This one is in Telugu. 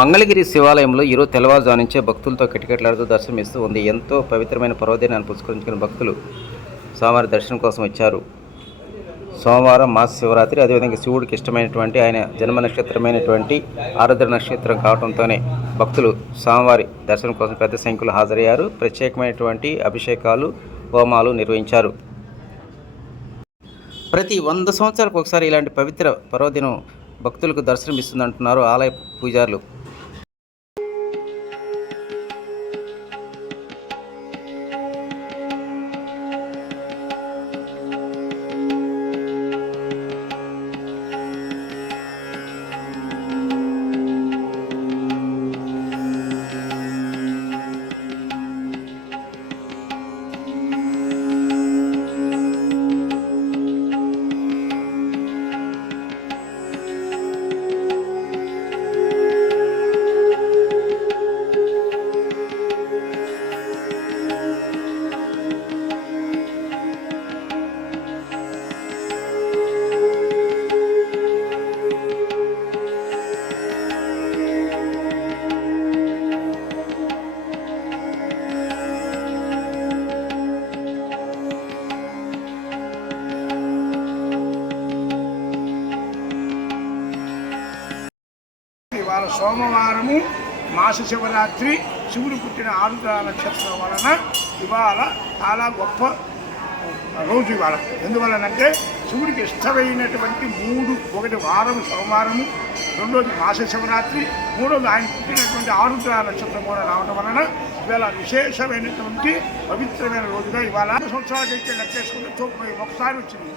మంగళగిరి శివాలయంలో ఈరోజు తెల్లవారుజాము నుంచే భక్తులతో కిటకిటలాడుతూ దర్శనమిస్తూ ఉంది. ఎంతో పవిత్రమైన పర్వదినాన్ని పురస్కరించుకున్న భక్తులు స్వామివారి దర్శనం కోసం వచ్చారు. సోమవారం మాస శివరాత్రి, అదేవిధంగా శివుడికి ఇష్టమైనటువంటి ఆయన జన్మ నక్షత్రమైనటువంటి ఆరుద్ర నక్షత్రం కావడంతోనే భక్తులు స్వామివారి దర్శనం కోసం పెద్ద సంఖ్యలో హాజరయ్యారు. ప్రత్యేకమైనటువంటి అభిషేకాలు, హోమాలు నిర్వహించారు. ప్రతి 100 సంవత్సరాలకు ఒకసారి ఇలాంటి పవిత్ర పర్వదినం భక్తులకు దర్శనం ఇస్తుందంటున్నారు ఆలయ పూజారులు. ఇవాళ సోమవారము మాస శివరాత్రి, శివుడు పుట్టిన ఆరుద్ర నక్షత్రం వలన ఇవాళ చాలా గొప్ప రోజు. ఇవాళ ఎందువలనంటే శివుడికి ఇష్టమైనటువంటి ఒకటి వారం సోమవారము, రెండోది మాస శివరాత్రి, మూడోది ఆయన పుట్టినటువంటి ఆరుద్ర నక్షత్రం కూడా రావడం వలన ఇవాళ విశేషమైనటువంటి పవిత్రమైన రోజుగా ఇవాళ సంవత్సరాలకైతే లెక్కేసుకుంటే ఒకసారి వచ్చింది.